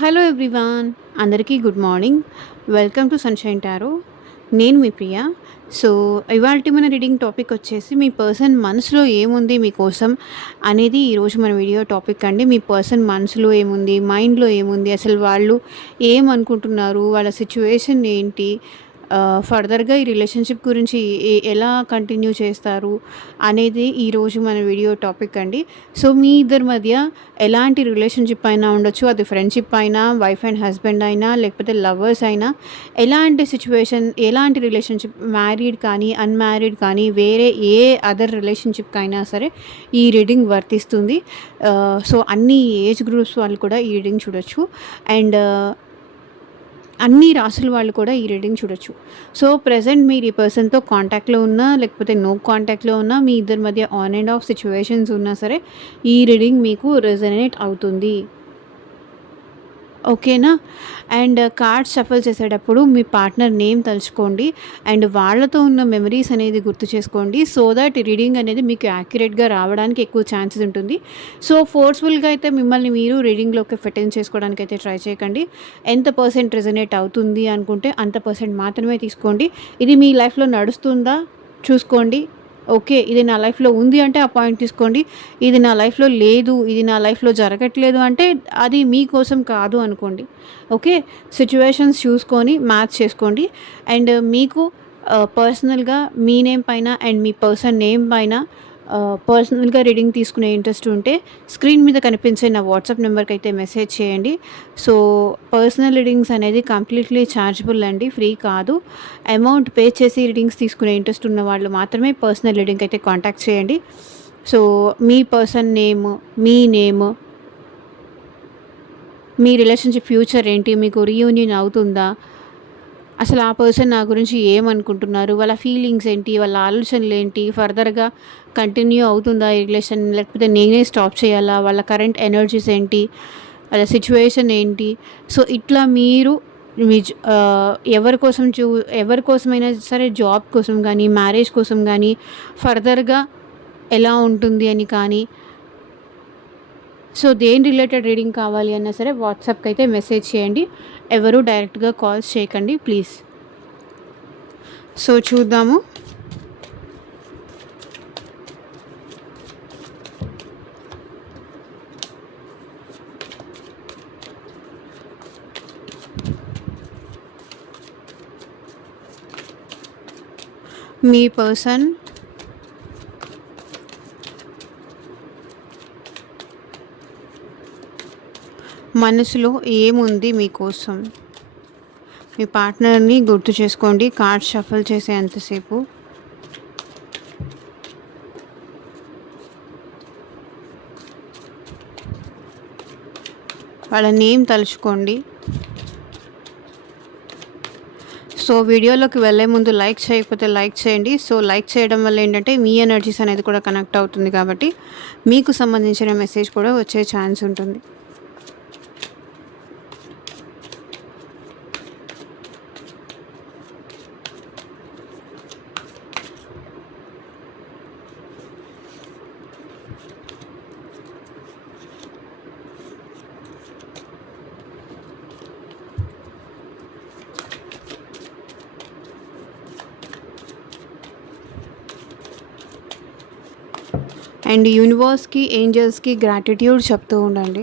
Hello everyone, అందరికీ good morning. Welcome to sunshine tarot. నేను మీ ప్రియ. So, ఇవాల్టి మన రీడింగ్ టాపిక్ వచ్చేసి మీ పర్సన్ మనసులో ఏముంది మీకోసం అనేది ఈరోజు మన వీడియో టాపిక్ అండి. మీ పర్సన్ మనసులో ఏముంది, మైండ్‌లో ఏముంది, అసలు వాళ్ళు ఏమనుకుంటున్నారు, వాళ్ళ సిట్యుయేషన్ ఏంటి, ఫర్దర్‌గా ఈ రిలేషన్‌షిప్ గురించి ఎలా కంటిన్యూ చేస్తారు అనేది ఈరోజు మన వీడియో టాపిక్ అండి. సో, మీ ఇద్దరి మధ్య ఎలాంటి రిలేషన్‌షిప్ అయినా ఉండొచ్చు. అది ఫ్రెండ్‌షిప్ అయినా, వైఫ్ అండ్ హస్బెండ్ అయినా, లేకపోతే లవర్స్ అయినా, ఎలాంటి సిట్యుయేషన్, ఎలాంటి రిలేషన్‌షిప్, మ్యారీడ్ కానీ, అన్‌మ్యారీడ్ కానీ, వేరే ఏ అదర్ రిలేషన్‌షిప్‌కైనా సరే ఈ రీడింగ్ వర్తిస్తుంది. సో, అన్ని ఏజ్ గ్రూప్స్ వాళ్ళు కూడా ఈ రీడింగ్ చూడొచ్చు. అండ్ అన్ని రాసుల వాళ్ళు కూడా ఈ రీడింగ్ చూడొచ్చు. సో, ప్రెజెంట్ మీరు ఈ పర్సన్‌తో కాంటాక్ట్‌లో ఉన్నా, లేకపోతే నో కాంటాక్ట్‌లో ఉన్నా, మీ ఇద్దరి మధ్య ఆన్ అండ్ ఆఫ్ సిట్యుయేషన్స్ ఉన్నా సరే, ఈ రీడింగ్ మీకు రెజొనేట్ అవుతుంది. ఓకేనా? అండ్ కార్డ్స్ షఫల్ చేసేటప్పుడు మీ పార్ట్నర్ నేమ్ తలుచుకోండి. అండ్ వాళ్ళతో ఉన్న మెమరీస్ అనేది గుర్తు చేసుకోండి. సో దట్ ఈ రీడింగ్ అనేది మీకు యాక్యురేట్‌గా రావడానికి ఎక్కువ ఛాన్సెస్ ఉంటుంది. సో, ఫోర్స్‌ఫుల్‌గా అయితే మిమ్మల్ని మీరు రీడింగ్‌లోకి ఫిట్ ఇన్ చేసుకోవడానికైతే ట్రై చేయకండి. ఎంత పర్సెంట్ రెజొనేట్ అవుతుంది అనుకుంటే అంత పర్సెంట్ మాత్రమే తీసుకోండి. ఇది మీ లైఫ్‌లో నడుస్తుందా చూసుకోండి. ఓకే. ఇది నా లైఫ్‌లో ఉంది అంటే ఆ పాయింట్ తీసుకోండి. ఇది నా లైఫ్‌లో లేదు, ఇది నా లైఫ్‌లో జరగట్లేదు అంటే అది మీకోసం కాదు అనుకోండి. ఓకే. సిట్యుయేషన్స్ చూసుకొని మ్యాచ్ చేసుకోండి. అండ్ మీకు పర్సనల్‌గా మీ నేమ్ పైన అండ్ మీ పర్సన్ నేమ్ పైన పర్సనల్‌గా రీడింగ్ తీసుకునే ఇంట్రెస్ట్ ఉంటే స్క్రీన్ మీద కనిపించే నా వాట్సాప్ నెంబర్‌కైతే మెసేజ్ చేయండి. సో, పర్సనల్ రీడింగ్స్ అనేది కంప్లీట్‌లీ ఛార్జబుల్ అండి. ఫ్రీ కాదు. అమౌంట్ పే చేసి రీడింగ్స్ తీసుకునే ఇంట్రెస్ట్ ఉన్న వాళ్ళు మాత్రమే పర్సనల్ రీడింగ్‌కి అయితే కాంటాక్ట్ చేయండి. సో, మీ పర్సన్ నేమ్, మీ రిలేషన్‌షిప్ ఫ్యూచర్ ఏంటి? మీకు రీయూనియన్ అవుతుందా? అసలు ఆ పర్సన్ నా గురించి ఏమనుకుంటున్నారు? వాళ్ళ ఫీలింగ్స్ ఏంటి? వాళ్ళ ఆలోచనలేంటి? ఫర్దర్‌గా కంటిన్యూ అవుతుందా ఈ రిలేషన్? లేకపోతే నేనే స్టాప్ చేయాలా? వాళ్ళ కరెంట్ ఎనర్జీస్ ఏంటి? వాళ్ళ సిట్యుయేషన్ ఏంటి? సో, ఇట్లా మీరు ఎవరి కోసం ఎవరి కోసమైనా సరే జాబ్ కోసం గానీ, మ్యారేజ్ కోసం గానీ, ఫర్దర్‌గా ఎలా ఉంటుంది అని కానీ, సో, దేని రిలేటెడ్ రీడింగ్ కావాలి అన్నా సరే వాట్సాప్‌కి అయితే మెసేజ్ చేయండి. ఎవరు డైరెక్ట్‌గా కాల్స్ చేయకండి ప్లీజ్. సో, చూద్దాము. మీ పర్సన్ మనసులో ఏముంది మీకోసం? మీ పార్ట్నర్‌ని గుర్తు చేసుకోండి కార్డ్స్ షఫల్ చేసేంతసేపు. వాళ్ళ నేమ్ తలుచుకోండి. సో, వీడియోలోకి వెళ్ళే ముందు లైక్ చేయకపోతే లైక్ చేయండి. సో, లైక్ చేయడం వల్ల ఏంటంటే మీ ఎనర్జీస్ అనేది కూడా కనెక్ట్ అవుతుంది కాబట్టి మీకు సంబంధించిన మెసేజ్ కూడా వచ్చే ఛాన్స్ ఉంటుంది. అండ్ యూనివర్స్‌కి, ఏంజెల్స్‌కి గ్రాటిట్యూడ్ చెప్తూ ఉండండి.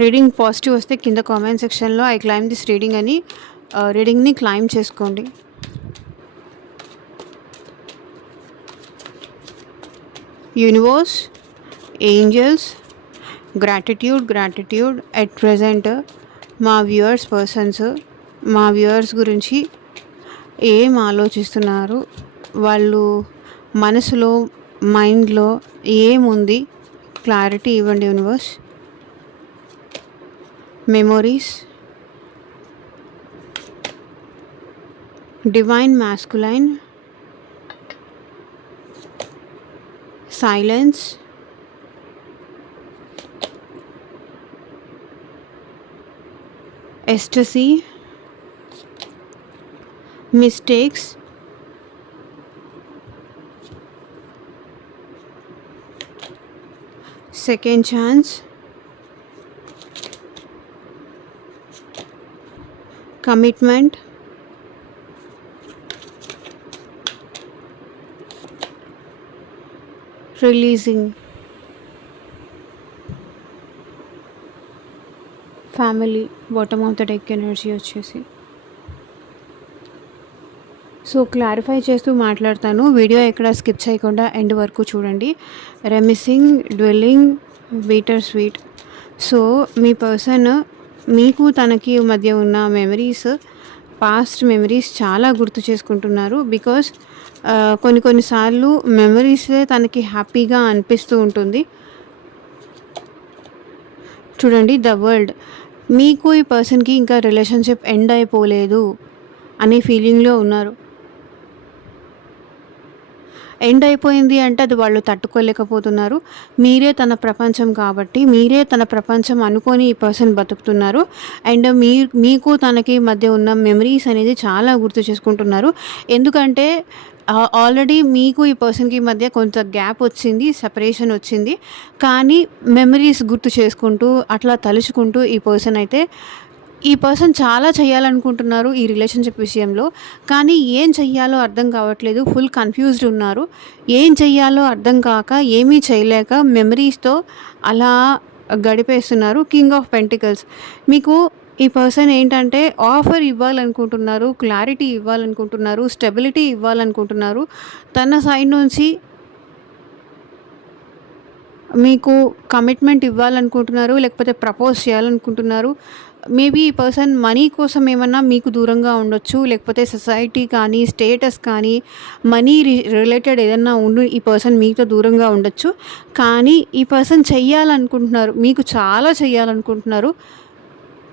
రీడింగ్ పాజిటివ్ వస్తే కింద కామెంట్ సెక్షన్‌లో ఐ క్లైమ్ దిస్ రీడింగ్ అని రీడింగ్‌ని క్లైమ్ చేసుకోండి. Universe, angels, gratitude at present మా వ్యూవర్స్ గురించి ఏం ఆలోచిస్తున్నారు, వాళ్ళు మనసులో, మైండ్లో ఏముంది క్లారిటీ ఇవ్వండి universe. Memories, divine masculine, silence, ecstasy, mistakes, second chance, commitment, releasing, family bottom of the deck energy వచ్చేసి. సో క్లారిఫై చేస్తూ మాట్లాడతాను, వీడియో ఎక్కడ స్కిప్ చేయకుండా ఎండ్ వరకు చూడండి. Reminiscing, dwelling, bitter sweet. So మీ పర్సన్ మీకు తనకి మధ్య ఉన్న మెమరీస్, పాస్ట్ మెమరీస్ చాలా గుర్తు చేసుకుంటున్నారు. బికాస్ కొన్నిసార్లు మెమరీసే తనకి హ్యాపీగా అనిపిస్తూ ఉంటుంది. చూడండి, ద వరల్డ్. మీకు ఈ పర్సన్కి ఇంకా రిలేషన్షిప్ ఎండ్ అయిపోలేదు అనే ఫీలింగ్లో ఉన్నారు. ఎండ్ అయిపోయింది అంటే అది వాళ్ళు తట్టుకోలేకపోతున్నారు. మీరే తన ప్రపంచం కాబట్టి, మీరే తన ప్రపంచం అనుకొని ఈ పర్సన్ బతుకుతున్నారు. అండ్ మీకు తనకి మధ్య ఉన్న మెమరీస్ అనేది చాలా గుర్తు చేసుకుంటున్నారు. ఎందుకంటే ఆల్రెడీ మీకు ఈ పర్సన్కి మధ్య కొంత గ్యాప్ వచ్చింది, సెపరేషన్ వచ్చింది. కానీ మెమరీస్ గుర్తు చేసుకుంటూ, అట్లా తలుచుకుంటూ ఈ పర్సన్ చాలా చేయాలనుకుంటున్నారు ఈ రిలేషన్షిప్ విషయంలో. కానీ ఏం చెయ్యాలో అర్థం కావట్లేదు, ఫుల్ కన్ఫ్యూజ్డ్ ఉన్నారు. ఏం చెయ్యాలో అర్థం కాక, ఏమీ చేయలేక మెమరీస్తో అలా గడిపేస్తున్నారు. King of pentacles. మీకు ఈ పర్సన్ ఏంటంటే ఆఫర్ ఇవ్వాలనుకుంటున్నారు, క్లారిటీ ఇవ్వాలనుకుంటున్నారు, స్టెబిలిటీ ఇవ్వాలనుకుంటున్నారు. తన సైడ్ నుంచి మీకు కమిట్మెంట్ ఇవ్వాలనుకుంటున్నారు, లేకపోతే ప్రపోజ్ చేయాలనుకుంటున్నారు. మేబీ ఈ పర్సన్ మనీ కోసం ఏమన్నా మీకు దూరంగా ఉండొచ్చు, లేకపోతే సొసైటీ కానీ, స్టేటస్ కానీ, మనీ రిలేటెడ్ ఏదన్నా ఈ పర్సన్ మీతో దూరంగా ఉండొచ్చు. కానీ ఈ పర్సన్ చెయ్యాలనుకుంటున్నారు, మీకు చాలా చెయ్యాలనుకుంటున్నారు,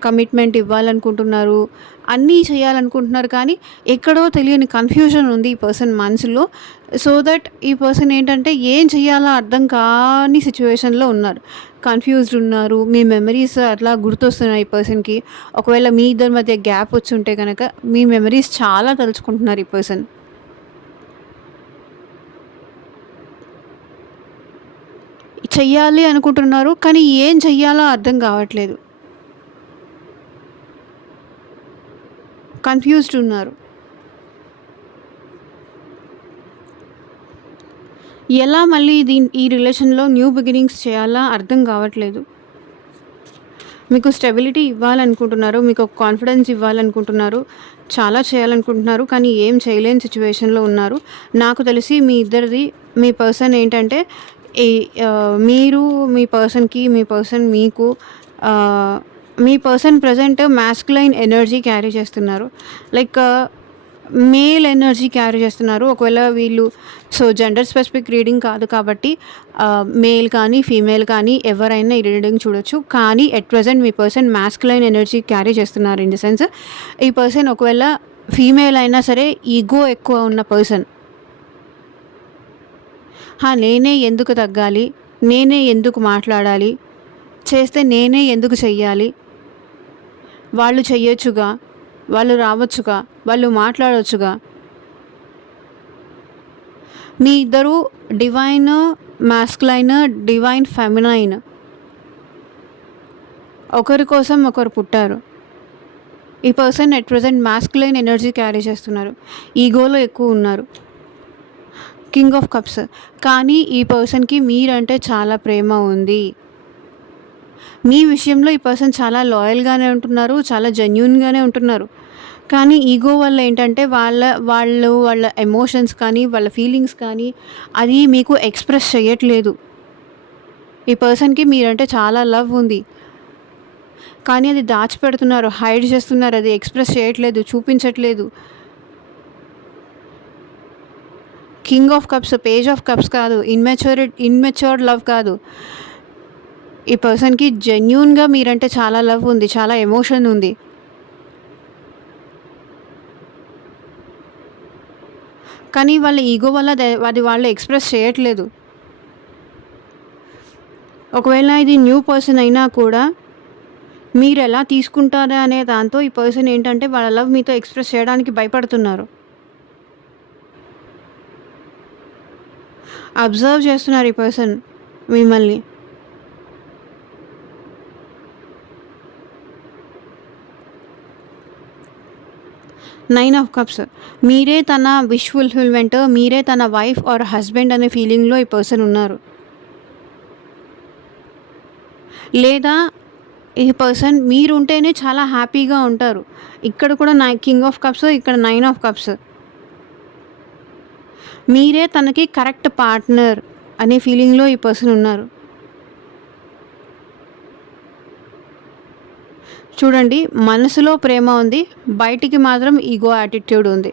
కమిట్మెంట్ ఇవ్వాలనుకుంటున్నారు, అన్నీ చేయాలనుకుంటున్నారు. కానీ ఎక్కడో తెలియని కన్ఫ్యూజన్ ఉంది ఈ పర్సన్ మనసులో. సో దట్ ఈ పర్సన్ ఏంటంటే ఏం చేయాలో అర్థం కాని సిచ్యువేషన్లో ఉన్నారు, కన్ఫ్యూజ్డ్ ఉన్నారు. మీ మెమరీస్ అట్లా గుర్తొస్తున్నాయి ఈ పర్సన్కి. ఒకవేళ మీ ఇద్దరి మధ్య గ్యాప్ వచ్చి ఉంటే కనుక మీ మెమరీస్ చాలా తలుచుకుంటున్నారు ఈ పర్సన్. చెయ్యాలి అనుకుంటున్నారు, కానీ ఏం చెయ్యాలో అర్థం కావట్లేదు, కన్ఫ్యూజ్డ్ ఉన్నారు. ఎలా మళ్ళీ ఈ రిలేషన్లో న్యూ బిగినింగ్స్ చేయాలా అర్థం కావట్లేదు. మీకు స్టెబిలిటీ ఇవ్వాలనుకుంటున్నారు, మీకు ఒక కాన్ఫిడెన్స్ ఇవ్వాలనుకుంటున్నారు, చాలా చేయాలనుకుంటున్నారు. కానీ ఏం చేయలేని సిచ్యువేషన్లో ఉన్నారు. నాకు తెలిసి మీ పర్సన్ ఏంటంటే మీరు మీ పర్సన్కి, మీ పర్సన్ మీకు, మీ person present masculine energy carry చేస్తున్నారు, లైక్ మేల్ ఎనర్జీ క్యారీ చేస్తున్నారు. ఒకవేళ వీళ్ళు జెండర్ స్పెసిఫిక్ రీడింగ్ కాదు కాబట్టి మేల్ కానీ ఫీమేల్ కానీ ఎవరైనా ఈ రీడింగ్ చూడొచ్చు. కానీ at present me person masculine energy carry చేస్తున్నారు. ఇన్ ద సెన్స్ ఈ పర్సన్ ఒకవేళ ఫీమేల్ అయినా సరే ఈగో ఎక్కువ ఉన్న పర్సన్. నేనే ఎందుకు తగ్గాలి, నేనే ఎందుకు మాట్లాడాలి, చేస్తే నేనే ఎందుకు చెయ్యాలి, వాళ్ళు చెయ్యొచ్చుగా, వాళ్ళు రావచ్చుగా, వాళ్ళు మాట్లాడవచ్చుగా. మీ ఇద్దరు డివైన్ మాస్కులైన్, డివైన్ ఫెమినైన్, ఒకరి కోసం ఒకరు పుట్టారు. ఈ person at present masculine energy carry చేస్తున్నారు, ఈగోలో ఎక్కువ ఉన్నారు, కింగ్ ఆఫ్ కప్స్. కానీ ఈ పర్సన్కి మీరంటే చాలా ప్రేమ ఉంది. మీ విషయంలో ఈ పర్సన్ చాలా లాయల్గానే ఉంటున్నారు, చాలా జెన్యూన్గానే ఉంటున్నారు. కానీ ఈగో వల్ల ఏంటంటే వాళ్ళ ఎమోషన్స్ కానీ, వాళ్ళ ఫీలింగ్స్ కానీ అది మీకు ఎక్స్ప్రెస్ చేయట్లేదు. ఈ పర్సన్కి మీరంటే చాలా లవ్ ఉంది, కానీ అది దాచిపెడుతున్నారు, హైడ్ చేస్తున్నారు, అది ఎక్స్ప్రెస్ చేయట్లేదు, చూపించట్లేదు. King of cups, page of cups కాదు, ఇన్మెచ్యూర్డ్ లవ్ కాదు. ఈ పర్సన్కి జెన్యూన్గా మీరంటే చాలా లవ్ ఉంది, చాలా ఎమోషన్ ఉంది. కానీ వాళ్ళ ఈగో వల్ల అది వాళ్ళు ఎక్స్ప్రెస్ చేయట్లేదు. ఒకవేళ ఇది న్యూ పర్సన్ అయినా కూడా మీరెలా తీసుకుంటారా అనే దాంతో ఈ పర్సన్ ఏంటంటే వాళ్ళ లవ్ మీతో ఎక్స్‌ప్రెస్ చేయడానికి భయపడుతున్నారు. అబ్జర్వ్ చేస్తున్నారు ఈ పర్సన్ మిమ్మల్ని. 9 ఆఫ్ కప్స్. మీరే తన విష్ ఫుల్‌ఫిల్‌మెంట్, మీరే తన వైఫ్ ఆర్ హస్బెండ్ అనే ఫీలింగ్‌లో ఈ పర్సన్ ఉన్నారు. లేదా ఈ పర్సన్ మీరుంటేనే చాలా హ్యాపీగా ఉంటారు. ఇక్కడ కూడా కింగ్ ఆఫ్ కప్స్, ఇక్కడ 9 ఆఫ్ కప్స్. మీరే తనకి కరెక్ట్ పార్ట్నర్ అనే ఫీలింగ్‌లో ఈ పర్సన్ ఉన్నారు. చూడండి, మనసులో ప్రేమ ఉంది. బయటికి మాత్రం ఈగో యాటిట్యూడ్ ఉంది.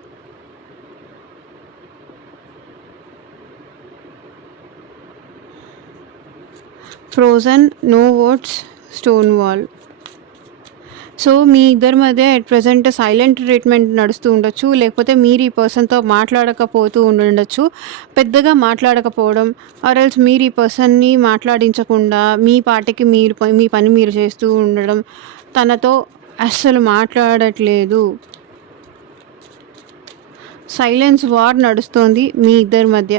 Frozen, no words, stone wall. So మీ ఇద్దరి మధ్య ఎట్ ప్రెజెంట్ సైలెంట్ ట్రీట్మెంట్ నడుస్తూ ఉండొచ్చు. లేకపోతే మీరు ఈ పర్సన్‌తో మాట్లాడకపోతూ ఉండుండొచ్చు. పెద్దగా మాట్లాడకపోవడం ఆర్ ఎల్స్ మీరు ఈ పర్సన్‌ని మాట్లాడించకుండా మీ పాటికి మీరు మీ పని మీరు చేస్తూ ఉండడం. తనతో అస్సలు మాట్లాడట్లేదు. సైలెన్స్ వార్ నడుస్తోంది మీ ఇద్దరి మధ్య.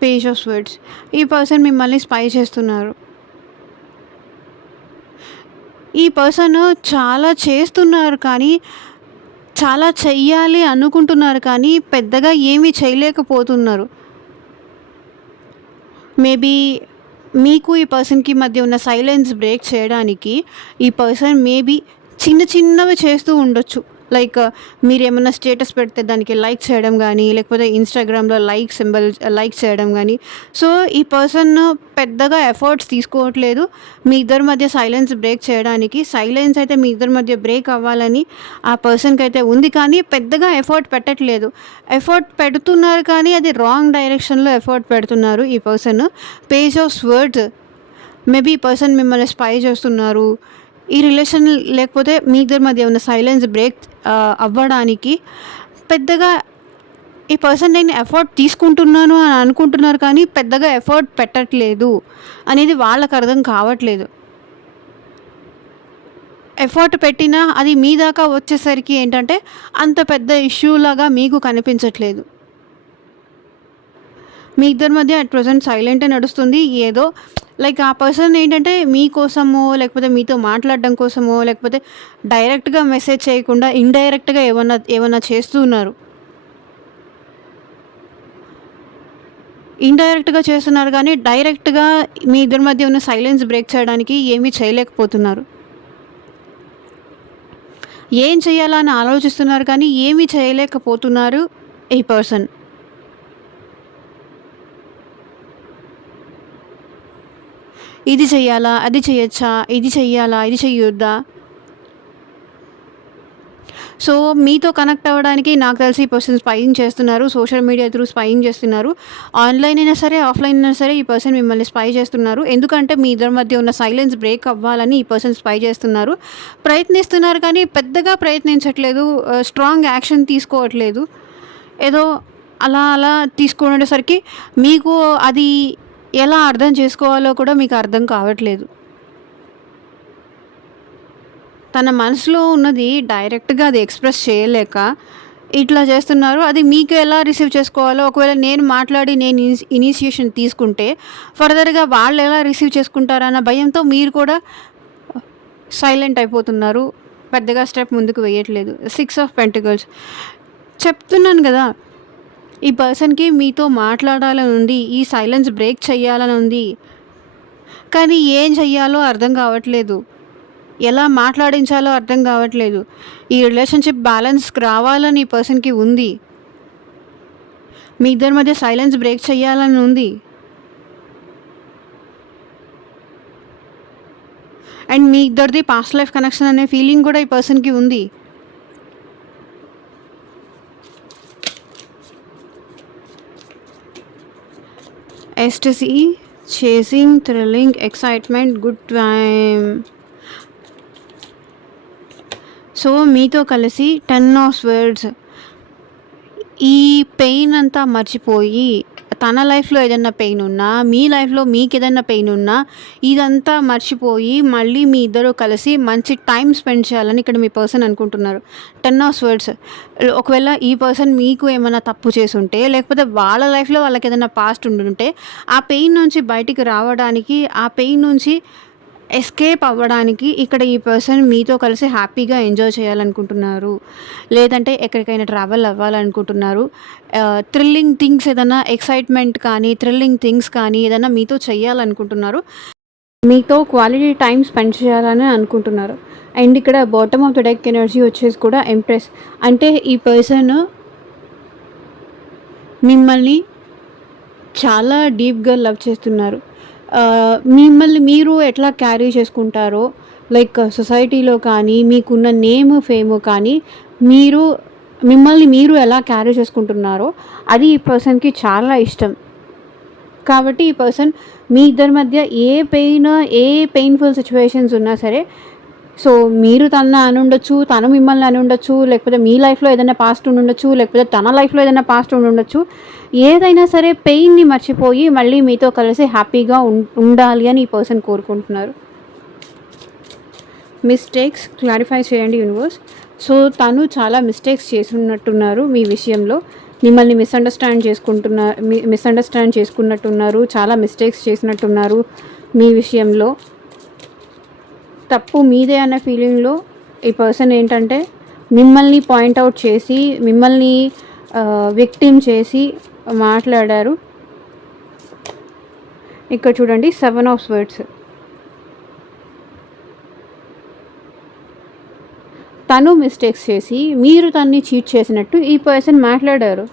Page of swords. ఈ పర్సన్ మిమ్మల్ని స్పై చేస్తున్నారు. ఈ పర్సన్ చాలా చేస్తున్నారు కానీ, చాలా చెయ్యాలి అనుకుంటున్నారు కానీ పెద్దగా ఏమీ చేయలేకపోతున్నారు. మేబీ మీకు ఈ పర్సన్‌కి మధ్య ఉన్న సైలెన్స్ బ్రేక్ చేయడానికి ఈ పర్సన్ మేబీ చిన్న చిన్నవి చేస్తూ ఉండొచ్చు. లైక్ మీరేమన్నా స్టేటస్ పెడితే దానికి లైక్ చేయడం గానీ, లేకపోతే ఇన్‌స్టాగ్రామ్‌లో లైక్ చేయడం గానీ. సో ఈ పర్సన్ పెద్దగా ఎఫర్ట్స్ తీసుకోవట్లేదు మీ ఇద్దరి మధ్య సైలెన్స్ బ్రేక్ చేయడానికి. సైలెన్స్ అయితే మీ ఇద్దరి మధ్య బ్రేక్ అవ్వాలని ఆ పర్సన్‌కైతే ఉంది కానీ పెద్దగా ఎఫర్ట్ పెట్టట్లేదు. ఎఫర్ట్ పెడుతున్నారు కానీ అది రాంగ్ డైరెక్షన్‌లో ఎఫర్ట్ పెడుతున్నారు ఈ person. Page of swords. Maybe ఈ పర్సన్ మిమ్మల్ని స్పై చేస్తున్నారు. ఈ రిలేషన్ లేకపోతే మీ ఇద్దరి మధ్య ఉన్న సైలెన్స్ బ్రేక్ అవ్వడానికి పెద్దగా ఈ పర్సన్ నేను ఎఫర్ట్ తీసుకుంటున్నాను అని అనుకుంటున్నారు కానీ పెద్దగా ఎఫర్ట్ పెట్టట్లేదు అనేది వాళ్ళకి అర్థం కావట్లేదు. ఎఫర్ట్ పెట్టినా అది మీ దాకా వచ్చేసరికి ఏంటంటే అంత పెద్ద ఇష్యూలాగా మీకు కనిపించట్లేదు. మీ ఇద్దరి మధ్య అట్ ప్రెజెంట్ సైలెంటే నడుస్తుంది. ఏదో లైక్ ఆ పర్సన్ ఏంటంటే మీకోసమో, లేకపోతే మీతో మాట్లాడడం కోసమో, లేకపోతే డైరెక్ట్‌గా మెసేజ్ చేయకుండా ఇండైరెక్ట్‌గా ఏమన్నా చేస్తూ ఉన్నారు. ఇండైరెక్ట్‌గా చేస్తున్నారు కానీ డైరెక్ట్‌గా మీ ఇద్దరి మధ్య ఉన్న సైలెన్స్ బ్రేక్ చేయడానికి ఏమీ చేయలేకపోతున్నారు. ఏం చేయాలా అని ఆలోచిస్తున్నారు కానీ ఏమీ చేయలేకపోతున్నారు ఈ పర్సన్. ఇది చెయ్యాలా? అది చెయ్యొచ్చా? ఇది చెయ్యాలా? ఇది చెయ్యొద్దా? సో మీతో కనెక్ట్ అవ్వడానికి నాకు తెలిసి ఈ పర్సన్ స్పైయింగ్ చేస్తున్నారు. సోషల్ మీడియా త్రూ స్పైయింగ్ చేస్తున్నారు. ఆన్‌లైన్ అయినా సరే, ఆఫ్‌లైన్ అయినా సరే ఈ పర్సన్ మిమ్మల్ని స్పై చేస్తున్నారు. ఎందుకంటే మీ ఇద్దరి మధ్య ఉన్న సైలెన్స్ బ్రేక్ అవ్వాలని ఈ పర్సన్ స్పై చేస్తున్నారు. ప్రయత్నిస్తున్నారు కానీ పెద్దగా ప్రయత్నించట్లేదు. స్ట్రాంగ్ యాక్షన్ తీసుకోవట్లేదు. ఏదో అలా అలా తీసుకునేసరికి మీకు అది ఎలా అర్థం చేసుకోవాలో కూడా మీకు అర్థం కావట్లేదు. తన మనసులో ఉన్నది డైరెక్ట్‌గా అది ఎక్స్‌ప్రెస్ చేయలేక ఇట్లా చేస్తున్నారు. అది మీకు ఎలా రిసీవ్ చేసుకోవాలో, ఒకవేళ నేను మాట్లాడి నేను ఇనిషియేషన్ తీసుకుంటే ఫర్దర్‌గా వాళ్ళు ఎలా రిసీవ్ చేసుకుంటారన్న భయంతో మీరు కూడా సైలెంట్ అయిపోతున్నారు. పెద్దగా స్టెప్ ముందుకు వేయట్లేదు. 6 ఆఫ్ పెంటికల్స్. చెప్తున్నాను కదా! ఈ పర్సన్‌కి మీతో మాట్లాడాలని ఉంది. ఈ సైలెన్స్ బ్రేక్ చేయాలని ఉంది. కానీ ఏం చెయ్యాలో అర్థం కావట్లేదు. ఎలా మాట్లాడించాలో అర్థం కావట్లేదు. ఈ రిలేషన్‌షిప్ బ్యాలెన్స్‌కి రావాలని ఈ పర్సన్‌కి ఉంది. మీ ఇద్దరి మధ్య సైలెన్స్ బ్రేక్ చేయాలని ఉంది. అండ్ మీ ఇద్దరిది పాస్ట్ లైఫ్ కనెక్షన్ అనే ఫీలింగ్ కూడా ఈ పర్సన్‌కి ఉంది. Ecstasy, chasing, thrilling, excitement, good time. So మీతో కలిసి 10 ఆఫ్ స్వర్డ్స్. ఈ పెయిన్ అంతా మర్చిపోయి తన లైఫ్‌లో ఏదన్నా పెయిన్ ఉన్నా, మీ లైఫ్‌లో మీకేదన్నా పెయిన్ ఉన్నా, ఇదంతా మర్చిపోయి మళ్ళీ మీ ఇద్దరు కలిసి మంచి టైమ్ స్పెండ్ చేయాలని ఇక్కడ మీ పర్సన్ అనుకుంటున్నారు. 10 ఆఫ్ స్వర్డ్స్. ఒకవేళ ఈ పర్సన్ మీకు ఏమన్నా తప్పు చేసుంటే, లేకపోతే వాళ్ళ లైఫ్‌లో వాళ్ళకేదన్నా పాస్ట్ ఉండుంటే, ఆ పెయిన్ నుంచి బయటికి రావడానికి, ఆ పెయిన్ నుంచి ఎస్కేప్ అవ్వడానికి ఇక్కడ ఈ పర్సన్ మీతో కలిసి హ్యాపీగా ఎంజాయ్ చేయాలనుకుంటున్నారు. లేదంటే ఎక్కడికైనా ట్రావెల్ అవ్వాలనుకుంటున్నారు. థ్రిల్లింగ్ థింగ్స్ ఏదన్నా ఎక్సైట్‌మెంట్ కానీ, థ్రిల్లింగ్ థింగ్స్ కానీ ఏదన్నా మీతో చేయాలనుకుంటున్నారు. మీతో క్వాలిటీ టైమ్ స్పెండ్ చేయాలని అనుకుంటున్నారు. అండ్ ఇక్కడ bottom of the deck energy వచ్చేసి కూడా ఎంప్రెస్. అంటే ఈ పర్సన్ మిమ్మల్ని చాలా డీప్‌గా లవ్ చేస్తున్నారు. మిమ్మల్ని మీరు ఎట్లా క్యారీ చేసుకుంటారో, లైక్ సొసైటీలో కానీ, మీకున్న నేమ్, ఫేమ్ కానీ, మీరు మిమ్మల్ని మీరు ఎలా క్యారీ చేసుకుంటున్నారో అది ఈ పర్సన్‌కి చాలా ఇష్టం. కాబట్టి ఈ పర్సన్ మీ ఇద్దరి మధ్య ఏ పెయిన్‌ఫుల్ సిట్యుయేషన్స్ ఉన్నా సరే, సో మీరు తనని అనుండొచ్చు, తను మిమ్మల్ని అనుండొచ్చు, లేకపోతే మీ లైఫ్‌లో ఏదైనా పాస్ట్ ఉండుండొచ్చు, లేకపోతే తన లైఫ్‌లో ఏదైనా పాస్ట్ ఉండుండొచ్చు. ఏదైనా సరే పెయిన్‌ని మర్చిపోయి మళ్ళీ మీతో కలిసి హ్యాపీగా ఉండాలి అని ఈ పర్సన్ కోరుకుంటున్నారు. మిస్టేక్స్ క్లారిఫై చేయండి యూనివర్స్. సో తను చాలా మిస్టేక్స్ చేసున్నట్టున్నారు మీ విషయంలో. మిమ్మల్ని మిస్అండర్స్టాండ్ చేసుకున్నట్టున్నారు. చాలా మిస్టేక్స్ చేసినట్టున్నారు మీ విషయంలో. తప్పు మీదే అన్న ఫీలింగ్‌లో ఈ పర్సన్ ఏంటంటే మిమ్మల్ని పాయింట్అవుట్ చేసి, మిమ్మల్ని విక్టిమ్ చేసి మాట్లాడారు. ఇక్కడ చూడండి 7 ఆఫ్ స్వర్డ్స్. తను మిస్టేక్స్ చేసి మీరు తనని చీట్ చేసినట్టు ఈ పర్సన్ మాట్లాడారు.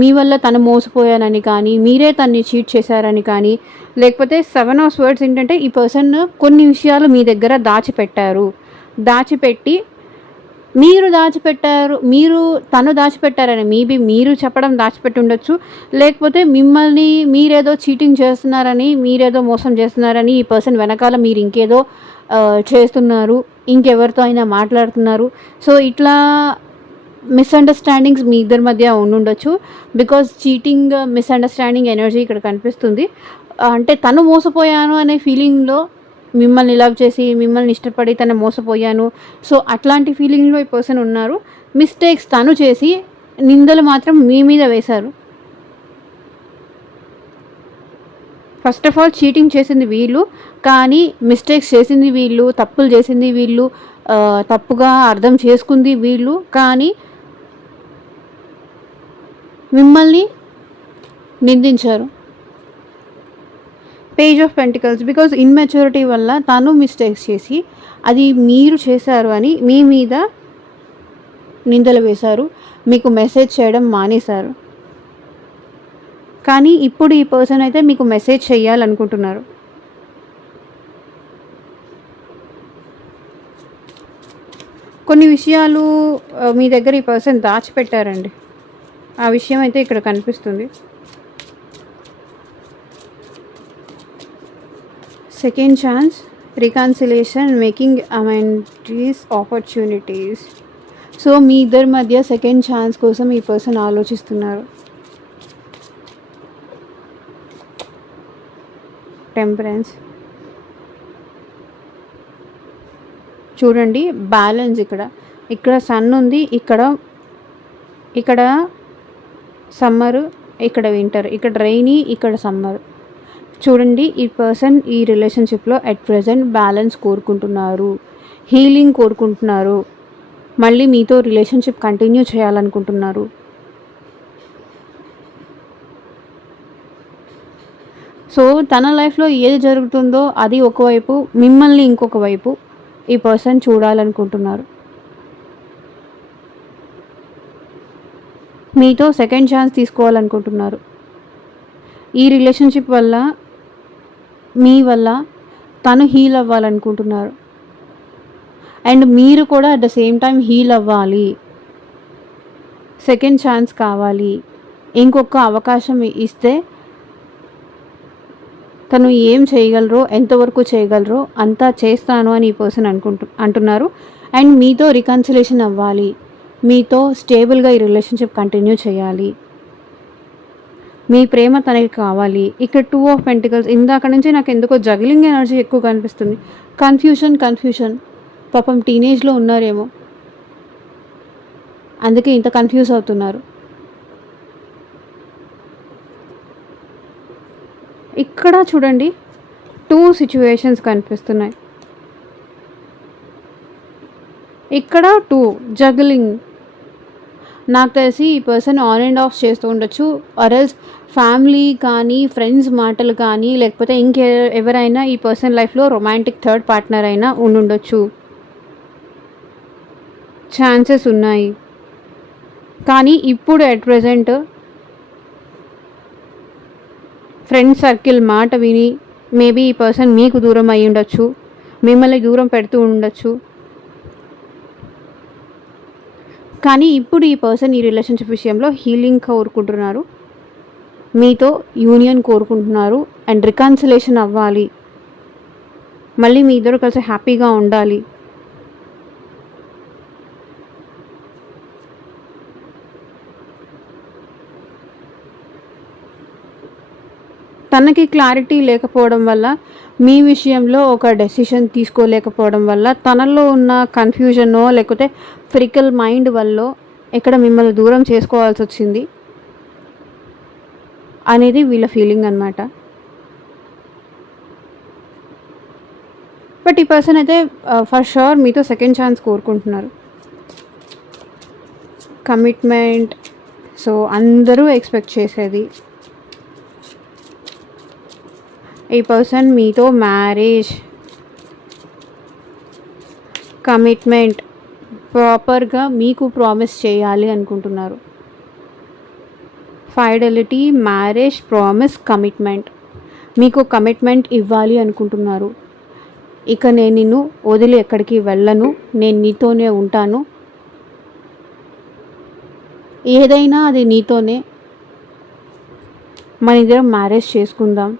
మీ వల్ల తను మోసపోయానని కానీ, మీరే తనని చీట్ చేశారని కానీ, లేకపోతే 7 ఆఫ్ స్వర్డ్స్ ఏంటంటే ఈ పర్సన్ కొన్ని విషయాలు మీ దగ్గర దాచిపెట్టి తను దాచిపెట్టారని మేబీ మీరు చెప్పడం దాచిపెట్టి ఉండొచ్చు. లేకపోతే మిమ్మల్ని మీరేదో చీటింగ్ చేస్తున్నారని, మీరేదో మోసం చేస్తున్నారని ఈ పర్సన్ వెనకాల మీరు ఇంకేదో చేస్తున్నారు, ఇంకెవరితో అయినా మాట్లాడుతున్నారు. సో ఇట్లా మిస్అండర్స్టాండింగ్స్ మీ ఇద్దరి మధ్య ఉండుండొచ్చు. బికాజ్ చీటింగ్, మిస్అండర్స్టాండింగ్ ఎనర్జీ ఇక్కడ కనిపిస్తుంది. అంటే తను మోసపోయాను అనే ఫీలింగ్లో మిమ్మల్ని లవ్ చేసి, మిమ్మల్ని ఇష్టపడి తను మోసపోయాను. సో అట్లాంటి ఫీలింగ్లో ఈ పర్సన్ ఉన్నారు. మిస్టేక్స్ తను చేసి నిందలు మాత్రం మీ మీద వేశారు. ఫస్ట్ ఆఫ్ ఆల్ చీటింగ్ చేసింది వీళ్ళు, కానీ మిస్టేక్స్ చేసింది వీళ్ళు, తప్పులు చేసింది వీళ్ళు, తప్పుగా అర్థం చేసుకుంది వీళ్ళు, కానీ మిమ్మల్ని నిందించారు. Page of pentacles. Because immaturity వల్ల తను మిస్టేక్స్ చేసి అది మీరు చేశారు అని మీ మీద నిందలు వేశారు, మీకు మెసేజ్ చేయడం మానేశారు. కానీ ఇప్పుడు ఈ పర్సన్ అయితే మీకు మెసేజ్ చేయాలనుకుంటున్నారు. కొన్ని విషయాలు మీ దగ్గర ఈ పర్సన్ దాచిపెట్టారండి. ఆ విషయం అయితే ఇక్కడ కనిపిస్తుంది. Second chance, reconciliation, making amends, opportunities. So మీ ఇద్దరి మధ్య సెకండ్ ఛాన్స్ కోసం ఈ పర్సన్ ఆలోచిస్తున్నారు. టెంపరెన్స్. చూడండి బ్యాలెన్స్. ఇక్కడ సన్ ఉంది, ఇక్కడ సమ్మరు, ఇక్కడ వింటర్, ఇక్కడ రైనీ, ఇక్కడ సమ్మర్. చూడండి ఈ పర్సన్ ఈ రిలేషన్షిప్లో అట్ ప్రెజెంట్ బ్యాలెన్స్ కోరుకుంటున్నారు, హీలింగ్ కోరుకుంటున్నారు, మళ్ళీ మీతో రిలేషన్షిప్ కంటిన్యూ చేయాలనుకుంటున్నారు. సో తన లైఫ్లో ఏది జరుగుతుందో అది ఒకవైపు, మిమ్మల్ని ఇంకొక వైపు ఈ పర్సన్ చూడాలనుకుంటున్నారు. మీతో సెకండ్ ఛాన్స్ తీసుకోవాలనుకుంటున్నారు. ఈ రిలేషన్షిప్ వల్ల, మీ వల్ల తను హీల్ అవ్వాలనుకుంటున్నారు. అండ్ మీరు కూడా at the same time heal అవ్వాలి. సెకండ్ ఛాన్స్ కావాలి. ఇంకొక అవకాశం ఇస్తే తను ఏం చేయగలరో, ఎంతవరకు చేయగలరో అంతా చేస్తాను అని ఈ పర్సన్ అంటున్నారు. అండ్ మీతో రికన్సిలేషన్ అవ్వాలి, మీతో స్టేబుల్గా ఈ రిలేషన్షిప్ కంటిన్యూ చేయాలి. మీ ప్రేమ తనకి కావాలి. ఇక్కడ 2 ఆఫ్ పెంటికల్స్ ఇందాక నుంచి నాకెందుకో జగ్లింగ్ ఎనర్జీ ఎక్కువ కనిపిస్తుంది. కన్‌ఫ్యూషన్. పాపం టీనేజ్‌లో ఉన్నారేమో. అందుకే ఇంత కన్‌ఫ్యూజ్ అవుతున్నారు. ఇక్కడ చూడండి 2 సిట్యుయేషన్స్ కనిపిస్తున్నాయి. ఇక్కడ 2 జగ్లింగ్. నాకు తెలిసి ఈ పర్సన్ ఆన్ అండ్ ఆఫ్ చేస్తూ ఉండొచ్చు. ఆర్ ఎల్స్ ఫ్యామిలీ కానీ, ఫ్రెండ్స్ మాటలు కానీ, లేకపోతే ఎవరైనా ఈ పర్సన్ లైఫ్‌లో రొమాంటిక్ థర్డ్ పార్ట్నర్ అయినా ఉండుండొచ్చు. ఛాన్సెస్ ఉన్నాయి. కానీ ఇప్పుడు అట్ ప్రెజెంట్ ఫ్రెండ్ సర్కిల్ మాట విని మేబీ ఈ పర్సన్ మీకు దూరం అయ్యి ఉండొచ్చు. మిమ్మల్ని దూరం పెడుతూ ఉండొచ్చు. కానీ ఇప్పుడు ఈ పర్సన్ ఈ రిలేషన్షిప్ విషయంలో హీలింగ్ కోరుకుంటున్నారు. మీతో యూనియన్ కోరుకుంటున్నారు అండ్ రికన్సిలేషన్ అవ్వాలి. మళ్ళీ మీ ఇద్దరు కలిసి హ్యాపీగా ఉండాలి. తనకి క్లారిటీ లేకపోవడం వల్ల, మీ విషయంలో ఒక డెసిషన్ తీసుకోలేకపోవడం వల్ల, తనలో ఉన్న కన్ఫ్యూజనో లేకపోతే ఫ్రికల్ మైండ్ వల్లో ఇక్కడ మిమ్మల్ని దూరం చేసుకోవాల్సొచ్చింది అనేది వీళ్ళ ఫీలింగ్ అనమాట. బట్ ఈ పర్సన్ అయితే ఫర్ ష్యూర్ మీతో సెకండ్ ఛాన్స్ కోరుకుంటున్నారు. కమిట్మెంట్. సో అందరూ ఎక్స్పెక్ట్ చేసేది. ఈ పర్సన్ మీతో మ్యారేజ్, కమిట్మెంట్ ప్రాపర్గా మీకు ప్రామిస్ చేయాలి అనుకుంటున్నారు. ఫైడలిటీ, మ్యారేజ్, ప్రామిస్, కమిట్మెంట్. మీకు కమిట్మెంట్ ఇవ్వాలి అనుకుంటున్నారు. ఇక నేను నిన్ను వదిలి ఎక్కడికి వెళ్ళను, నేను నీతోనే ఉంటాను, ఏదైనా అది నీతోనే, మన ఇద్దరం మ్యారేజ్ చేసుకుందాం.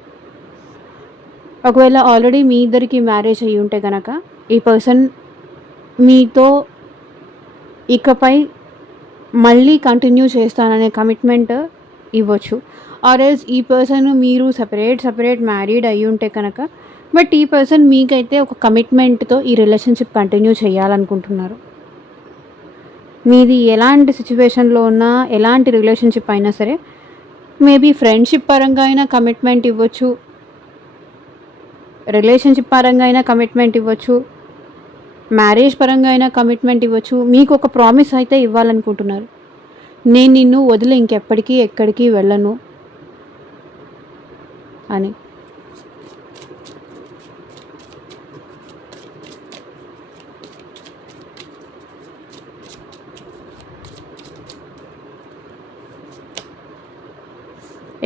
ఒకవేళ ఆల్రెడీ మీ ఇద్దరికి మ్యారేజ్ అయ్యి ఉంటే కనుక ఈ పర్సన్ మీతో ఇకపై మళ్ళీ కంటిన్యూ చేస్తాననే కమిట్మెంట్ ఇవ్వచ్చు. ఆర్ ఎల్స్ ఈ పర్సన్ మీరు సపరేట్ మ్యారీడ్ అయ్యి ఉంటే కనుక, బట్ ఈ పర్సన్ మీకైతే ఒక కమిట్మెంట్తో ఈ రిలేషన్షిప్ కంటిన్యూ చేయాలనుకుంటున్నారు. మీది ఎలాంటి సిచ్యువేషన్లో ఉన్నా, ఎలాంటి రిలేషన్షిప్ అయినా సరే, మేబీ ఫ్రెండ్షిప్ పరంగా అయినా కమిట్మెంట్ ఇవ్వచ్చు, రిలేషన్షిప్ పరంగా అయినా కమిట్మెంట్ ఇవ్వచ్చు, మ్యారేజ్ పరంగా అయినా కమిట్మెంట్ ఇవ్వచ్చు. మీకు ఒక ప్రామిస్ అయితే ఇవ్వాలనుకుంటున్నారు. నేను నిన్ను వదిలి ఇంకెప్పటికీ ఎక్కడికి వెళ్ళను అని.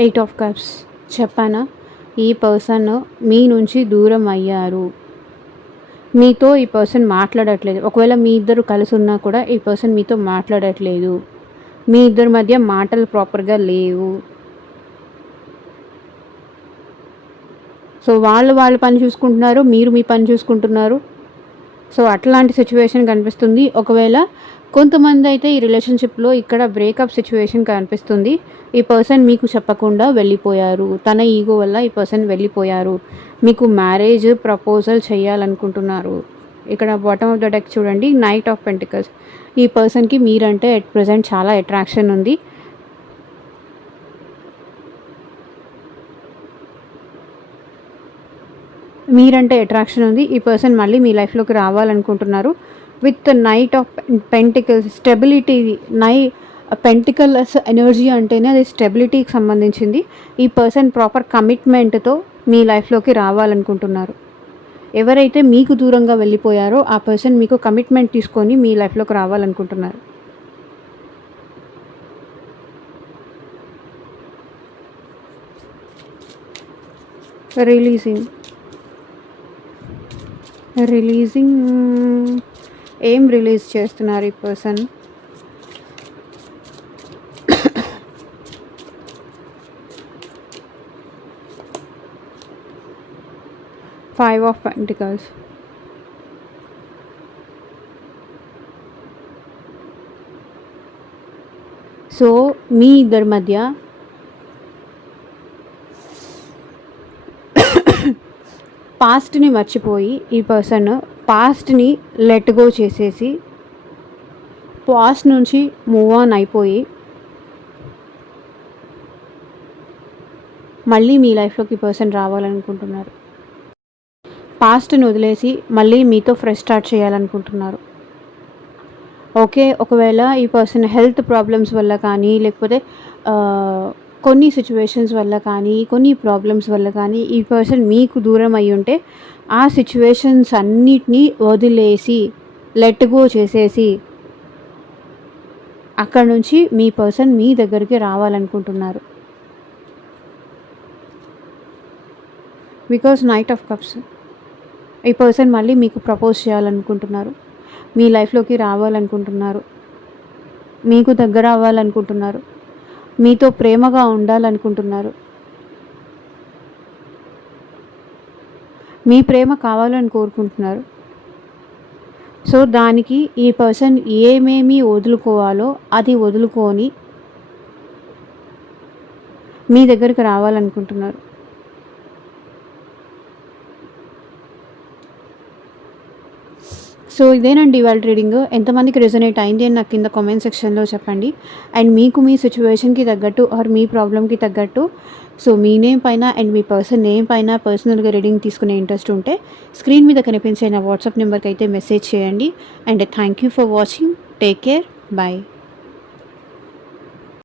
ఎయిట్ ఆఫ్ కప్స్ చెప్పానా, ఈ పర్సన్ మీ నుంచి దూరం అయ్యారు. మీతో ఈ పర్సన్ మాట్లాడట్లేదు. ఒకవేళ మీ ఇద్దరు కలిసి ఉన్నా కూడా ఈ పర్సన్ మీతో మాట్లాడట్లేదు. మీ ఇద్దరి మధ్య మాటలు ప్రాపర్గా లేవు. సో వాళ్ళు పని చూసుకుంటున్నారు, మీరు మీ పని చూసుకుంటున్నారు. సో అట్లాంటి సిచ్యువేషన్ కనిపిస్తుంది. ఒకవేళ కొంతమంది అయితే ఈ రిలేషన్షిప్లో ఇక్కడ బ్రేకప్ సిచ్యువేషన్ కనిపిస్తుంది. ఈ పర్సన్ మీకు చెప్పకుండా వెళ్ళిపోయారు. తన ఈగో వల్ల ఈ పర్సన్ వెళ్ళిపోయారు. మీకు మ్యారేజ్ ప్రపోజల్ చేయాలనుకుంటున్నారు. ఇక్కడ బాటమ్ ఆఫ్ ద డెక్ చూడండి, నైట్ ఆఫ్ పెంటికల్స్. ఈ పర్సన్కి మీరంటే ఎట్ ప్రెజెంట్ చాలా అట్రాక్షన్ ఉంది. ఈ పర్సన్ మళ్ళీ మీ లైఫ్లోకి రావాలనుకుంటున్నారు. With knight of pentacles, stability. Pentacles energy అంటేనే అది స్టెబిలిటీకి సంబంధించింది. ఈ పర్సన్ ప్రాపర్ కమిట్మెంట్తో మీ లైఫ్లోకి రావాలనుకుంటున్నారు. ఎవరైతే మీకు దూరంగా వెళ్ళిపోయారో ఆ పర్సన్ మీకు కమిట్మెంట్ తీసుకొని మీ లైఫ్లోకి రావాలనుకుంటున్నారు. రిలీజింగ్ ఏం రిలీజ్ చేస్తున్నారు ఈ person? Five of pentacles. So మీ ఇద్దరి మధ్య పాస్ట్ని మర్చిపోయి ఈ పర్సన్ పాస్ట్ని లెట్ గో చేసేసి పాస్ట్ నుంచి మూవ్ ఆన్ అయిపోయి మళ్ళీ మీ లైఫ్లోకి పర్సన్ రావాలనుకుంటున్నారు. పాస్ట్ని వదిలేసి మళ్ళీ మీతో ఫ్రెష్ స్టార్ట్ చేయాలనుకుంటున్నారు. ఓకే, ఒకవేళ ఈ పర్సన్ హెల్త్ ప్రాబ్లమ్స్ వల్ల కానీ, లేకపోతే కొన్ని సిచ్యువేషన్స్ వల్ల కానీ, కొన్ని ప్రాబ్లమ్స్ వల్ల కానీ ఈ పర్సన్ మీకు దూరం అయ్యి ఉంటే ఆ సిచ్యువేషన్స్ అన్నిటినీ వదిలేసి లెట్ గో చేసేసి అక్కడ నుంచి మీ పర్సన్ మీ దగ్గరికి రావాలనుకుంటున్నారు. బికాస్ నైట్ ఆఫ్ కప్స్, ఈ పర్సన్ మళ్ళీ మీకు ప్రపోజ్ చేయాలనుకుంటున్నారు, మీ లైఫ్లోకి రావాలనుకుంటున్నారు, మీకు దగ్గర అవ్వాలనుకుంటున్నారు, మీతో ప్రేమగా ఉండాలనుకుంటున్నారు, మీ ప్రేమ కావాలని కోరుకుంటున్నారు. సో దానికి ఈ పర్సన్ ఏమేమి వదులుకోవాలో అది వదులుకొని మీ దగ్గరికి రావాలనుకుంటున్నారు. సో ఇదేనండి ఇవాళ రీడింగ్. ఎంతమందికి రెజొనేట్ అయింది అని నాకు కింద కామెంట్ సెక్షన్లో చెప్పండి. అండ్ మీకు మీ సిచ్యువేషన్కి తగ్గట్టు ఆర్ మీ ప్రాబ్లమ్కి తగ్గట్టు సో మీ నేమ్ పైన అండ్ మీ పర్సన్ నేమ్ పైన పర్సనల్గా రీడింగ్ తీసుకునే ఇంట్రెస్ట్ ఉంటే స్క్రీన్ మీద కనిపించే నా వాట్సాప్ నెంబర్కి అయితే మెసేజ్ చేయండి. And thank you for watching. Take care. Bye.